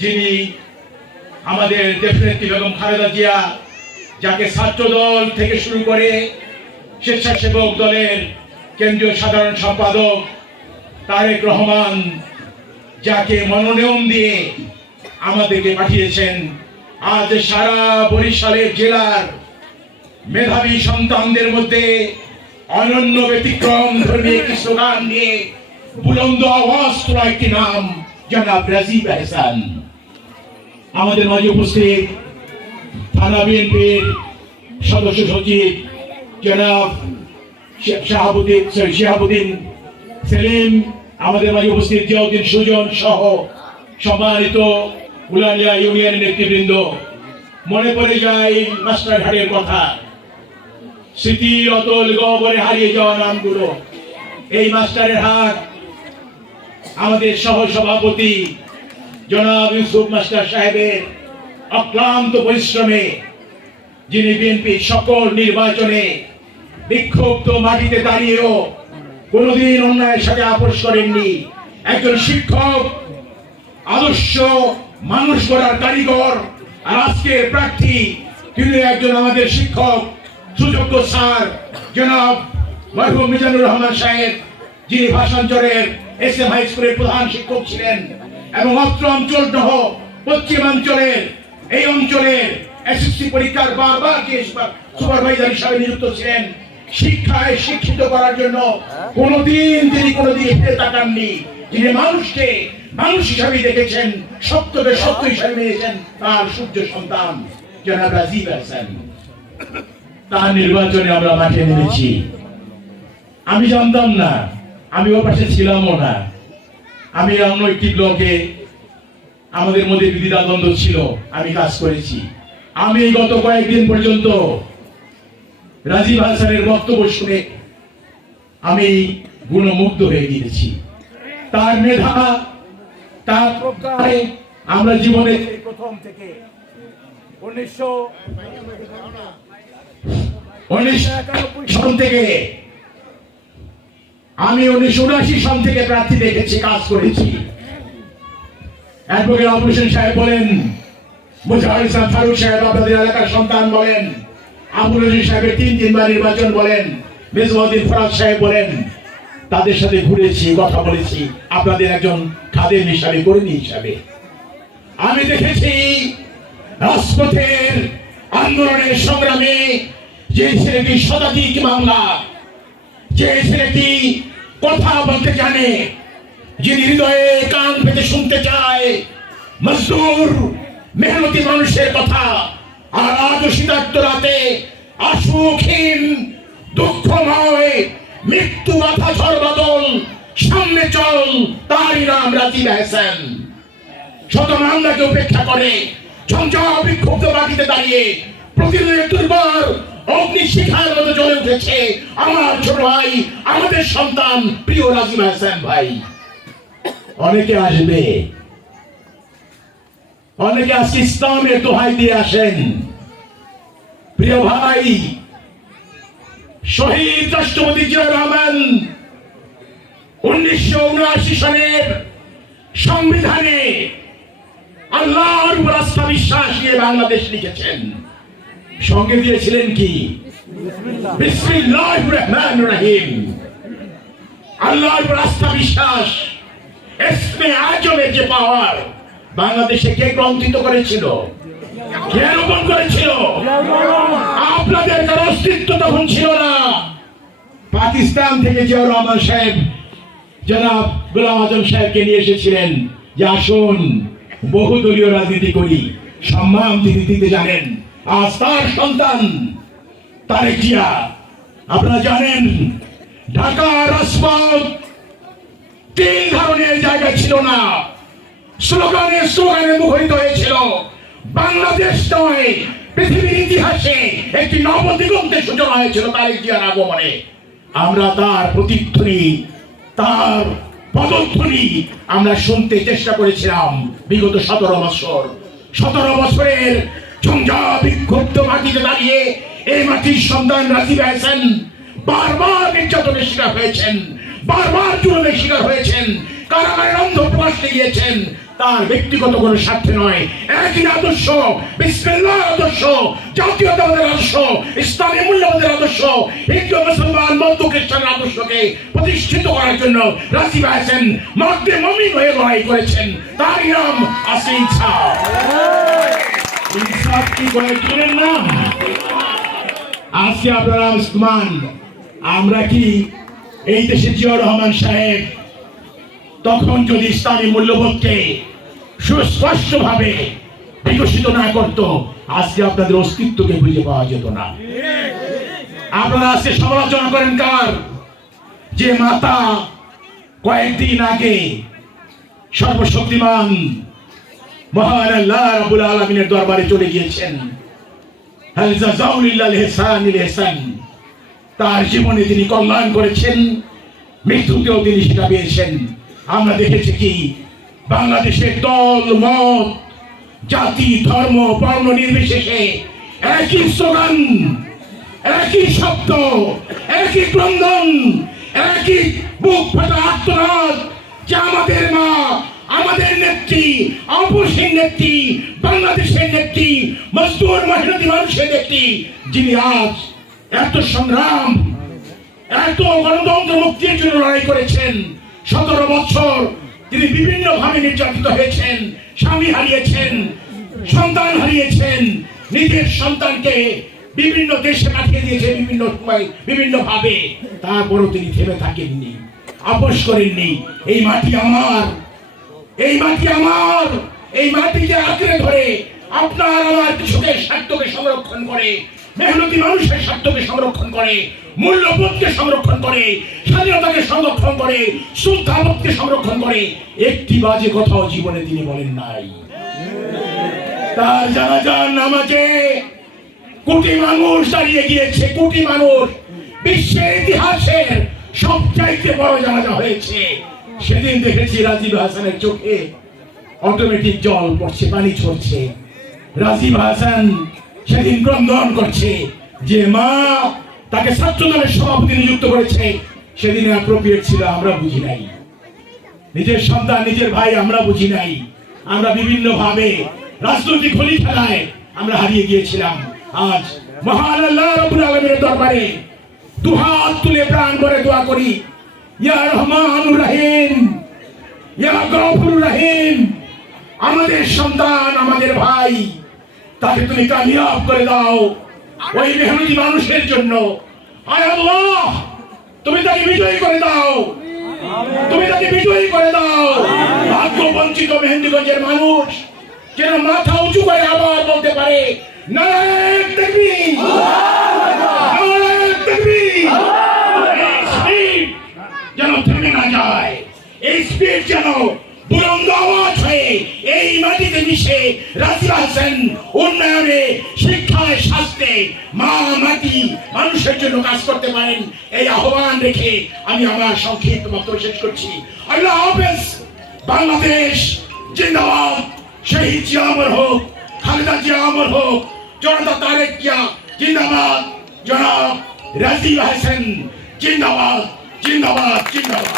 যিনি আমাদের দেশনেত্রী বেগম খালেদা জিয়া, যাকে ছাত্রদল থেকে শুরু করে স্বেচ্ছাসেবক দলের কেন্দ্রীয় সাধারণ সম্পাদক তারেক রহমান, যাকে মনোনয়ন দিয়ে আমাদেরকে পাঠিয়েছেন, আজ সারা বরিশালের জেলার মেধাবী সন্তানদের মধ্যে অনন্য ব্যতিক্রম ধর্মী একটি স্লোগান নিয়ে বুলন্দ আওয়াজ তোলা একটি নাম, জনাব রাজীব আহসান। আমাদের মাঝে উপস্থিত থানা বিএনপির সদস্য সচিব জনাব শিহাবুদ্দিন সেলিম, আমাদের মাঝে উপস্থিত জিয়াউদ্দিন সুজন সহ সম্মানিত উলানিয়া ইউনিয়নের নেতৃবৃন্দ। মনে পড়ে যায় মাস্টারঘাটের কথা, স্মৃতির অতল গহ্বরে হারিয়ে যাওয়া নামগুলো। এই মাস্টারের হাট আমাদের সহ সভাপতি জনাব ইউসুফ মাস্টার সাহেবের অক্লান্ত পরিশ্রমে, যিনি বিএনপির সকল নির্বাচনে বিক্ষুব্ধ মাটিতে দাঁড়িয়েও কোনোদিন অন্যায়ের সাথে আপোষ করেননি, একজন শিক্ষক, আদর্শ মানুষ গড়ার কারিগর। আর আজকের প্রার্থী তিনি একজন আমাদের শিক্ষক, সুযোগ্য স্যার জনাব মরহুম মিজানুর রহমান সাহেব, যিনি ভাষাঞ্চলের এসএম হাই স্কুলের প্রধান শিক্ষক ছিলেন এবং অত্র অঞ্চল সহ পশ্চিমাঞ্চলের এই অঞ্চলের এসএসসি পরীক্ষার বারবার সুপারভাইজার হিসাবে নিযুক্ত ছিলেন। শিক্ষায় শিক্ষিত করার জন্য কোনোদিন তিনি কোনোদিন ফিরে তাকাননি। যিনি মানুষকে মানুষ হিসাবে দেখেছেন, সত্যকে সত্য হিসাবে নিয়েছেন, তার সূর্য সন্তান জনাব রাজীব আহসান। তার নির্বাচনে আমরা মাঠে নেমেছি। আমি জানতাম না, আমি ওর পাশে ছিলামও না। আমি অন্য একটি ব্লকে, আমাদের মধ্যে দ্বিধাদ্বন্দ্ব ছিল, আমি কাজ করেছি। আমি গত কয়েকদিন পর্যন্ত রাজীব হাসানের বক্তব্য শুনে আমি গুণমুগ্ধ হয়ে গিয়েছি। তার মেধা, তার প্রজ্ঞায় আমরা জীবনে প্রথম থেকে 1991 সন থেকে আমি 1979 সন থেকে প্রার্থী দেখেছি, কাজ করেছি। অ্যাডভোকেট আবুল হোসেন সাহেব বলেন, মুজাহিদ ইসলাম ফারুক সাহেব আপনাদের এলাকার সন্তান বলেন, আবুল হোসেন সাহেবের 3 বার নির্বাচন বলেন, মেজবাউদ্দিন ফরাজ সাহেব বলেন, তাদের সাথে ঘুরেছি, কথা বলেছি আপনাদের একজন খাদেম হিসাবে, কর্মী হিসাবে। আমি দেখেছি রাজপথের আন্দোলনের সংগ্রামে যে ছেলেটি শতাধিক মামলা, যে ছেলেটি কথা বলতে জানে, যিনি হৃদয়ে কান পেতে শুনতে চায় মজদুর মেহনতি মানুষের কথা, আর আজ শীতার্ত রাতে আশুহীন দুঃখময় মৃত্যু মাথা ঝড় বাদল সামনে চল, তারই নাম রাজীব আহসান। শত মামলাকে উপেক্ষা করে ঝঞ্ঝা বিক্ষুব্ধ মাটিতে দাঁড়িয়ে প্রতিদিনের দুর্বার অগ্নিশিখার মতো জ্বলে উঠেছে আমার ছোট ভাই, আমাদের সন্তান প্রিয় রাজীব আহসান ভাই। অনেকে আসবে, অনেকে আজকে ইসলামের দোহাই দিয়ে আসেন। প্রিয় ভাই, শহীদ রাষ্ট্রপতি জিয়াউর রহমান 1979 সনের সংবিধানে আল্লাহর উপর আস্থা বিশ্বাস নিয়ে বাংলাদেশ লিখেছেন। সঙ্গে দিয়েছিলেন কি? বিসমিল্লাহির রহমানির রহিম। আল্লাহর উপর আস্থা বিশ্বাস, ইসমে আজমের যে পাওয়ার বাংলাদেশে কে গ্রন্থিত করেছিল, কে রোপণ করেছিল? আপনাদের কারো অস্তিত্ব তখন ছিল না। পাকিস্তান থেকে জিয়াউর রহমান সাহেব জনাব গোলাম আজম সাহেবকে নিয়ে এসেছিলেন যে আসুন বহুদলীয় রাজনীতি করি, সম্মান তিনি দিতে জানেন। আজ তার সন্তান তারেক জিয়া, আপনারা জানেন ঢাকার রাজপথ 3 ধরনের জায়গা ছিল না, স্লোগানে স্লোগানে মুখরিত হয়েছিল। বাংলাদেশ নয়, পৃথিবীর ইতিহাসে একটি নবদিগন্তের সূচনা হয়েছিল তারেক জিয়ার আগমনে। আমরা তার প্রতিধ্বনি, তার পদধ্বনি আমরা শুনতে চেষ্টা করেছিলাম বিগত 17 বছর। 17 বছরের ঝঞ্ঝা বিক্ষুব্ধ মাটিতে দাঁড়িয়ে এই মাটির সন্তান রাজীব আহসান বারবার নির্যাতনের শিকার হয়েছেন, বারবার জুলুমের শিকার হয়েছেন। কারাগারে অন্ধ প্রকাশে গিয়েছেন, তার ব্যক্তিগত কোনো স্বার্থে নয়, একই আদর্শ, বিসমিল্লাহর আদর্শ, জাতীয়তাবাদের আদর্শ, ইসলামী মূল্যবোধের আদর্শ, হিন্দু মুসলমান বৌদ্ধ খ্রিস্টানের আদর্শকে প্রতিষ্ঠিত করার জন্য রাজি হয়েছেন, মর্দে মুমিন হয়ে লড়াই করেছেন। তার নাম আছে ইনসাফ। ইনসাফ কি কয়েকজনের নাম? আজকে আপনারা মুসলমান, আমরা কি এই দেশে জিয়াউর রহমান সাহেব তখন যদি ইসলামী মূল্যবোধকে সুস্পষ্টভাবে বিকশিত না করত, আজকে আপনাদের অস্তিত্বকে খুঁজে পাওয়া যেত না। আপনারা আজকে সমালোচনা করেন কার? যে মাতা কয়েকদিন আগে সর্বশক্তিমান মহান আল্লাহ রাব্বুল আলামিনের দরবারে চলে গিয়েছেন। হাল জাযাউল ইল্লাল ইহসানিল ইহসান। তার জীবনে তিনি কল্যাণ করেছেন, মৃত্যুতেও তিনি সেটা পেয়েছেন। আমরা দেখেছি কি বাংলাদেশের দল মত জাতি ধর্ম বর্ণ নির্বিশেষে একই স্লোগান, একই শব্দ, একই ক্রন্দন, একই বুক ফাটা আর্তনাদ যে আমাদের মা, আমাদের নেত্রী, অপসীন নেত্রী, বাংলাদেশের নেত্রী, মজদুর মেহনতি মানুষের নেত্রী, যিনি আজ এত সংগ্রাম, এত গণতন্ত্র মুক্তির জন্য লড়াই করেছেন। 17 বছর তিনি বিভিন্ন ভাবে নির্যাতিত হয়েছেন, স্বামী হারিয়েছেন, সন্তান হারিয়েছেন, নিজের সন্তানকে বিভিন্ন দেশে পাঠিয়ে দিয়েছে বিভিন্ন সময় বিভিন্ন ভাবে। তারপরও তিনি থেমে থাকেননি, আপোষ করেননি। এই মাটি আমার, এই মাটি আমার, এই মাটিকে আঁকড়ে ধরে আপনার আমার কৃষকের স্বার্থকে সংরক্ষণ করে, মেহনতি মানুষের স্বার্থকে সংরক্ষণ করে, মূল্যবোধকে সংরক্ষণ করে, স্বাধীনতাকে সংরক্ষণ করে, শ্রদ্ধাবোধকে সংরক্ষণ করে। একটি বাজে কথাও জীবনে তিনি বলেন নাই। তার জানাজার নামাজে কোটি মানুষ দাঁড়িয়ে গিয়েছে, কোটি মানুষ। বিশ্বের ইতিহাসের সবচাইতে বড় জানাজা হয়েছে। সেদিন দেখেছি রাজীব হাসানের চোখে অটোমেটিক জল পড়ছে, পানি ঝরছে। রাজীব হাসান সেদিন ক্রন্দন করছে যে মা তাকে ছাত্রদলের সভাপতি নিযুক্ত করেছে, সেদিন অ্যাপ্রোপ্রিয়েট ছিল, আমরা বুঝি নাই। নিজের সন্তান, নিজের ভাই আমরা বুঝি নাই। আমরা বিভিন্ন ভাবে রাজনৈতিক হোলি খেলায় আমরা হারিয়ে গিয়েছিলাম। আজ মহান আল্লাহ রাব্বুল আলামিনের দরবারে দুহাত তুলে প্রাণ ভরে দোয়া করি, ইয়া রহমানুর রহিম, ইয়া গফুরুর রহিম, আমাদের সন্তান, আমাদের ভাই, তাকে তুমি কামিয়াব করে দাও ওই মেহনতি মানুষের জন্য। আয় আল্লাহ, তুমি তাকে বিজয়ী করে দাও, তুমি তাকে বিজয়ী করে দাও। ভাগ্য বঞ্চিত মেহেন্দিগঞ্জের মানুষ যেন মাথা উঁচু করে আবার বলতে পারে, নারায়ণ তাকবীর, নারায়ণ তাকবীর। এই স্পিড যেন থেমে না যায়, এই স্পিড যেন বুলন্দ আওয়াজ হয়ে এই মাটিতে মিশে রাজীব হাসান উন্নয়নে, শিক্ষায়, স্বাস্থ্যে, মা মাটি মানুষের জন্য কাজ করতে পারেন, এই আহ্বান রেখে আমি আমার সংক্ষিপ্ত বক্তব্য শেষ করছি। আল্লাহ হাফেজ। বাংলাদেশ জিন্দাবাদ। শহীদ জিয়া অমর হোক, খালেদা জিয়া অমর হোক, জনতা তারেক জিয়া জিন্দাবাদ, জনাব রাজীব হাসান জিন্দাবাদ, জিন্দাবাদ, জিন্দাবাদ।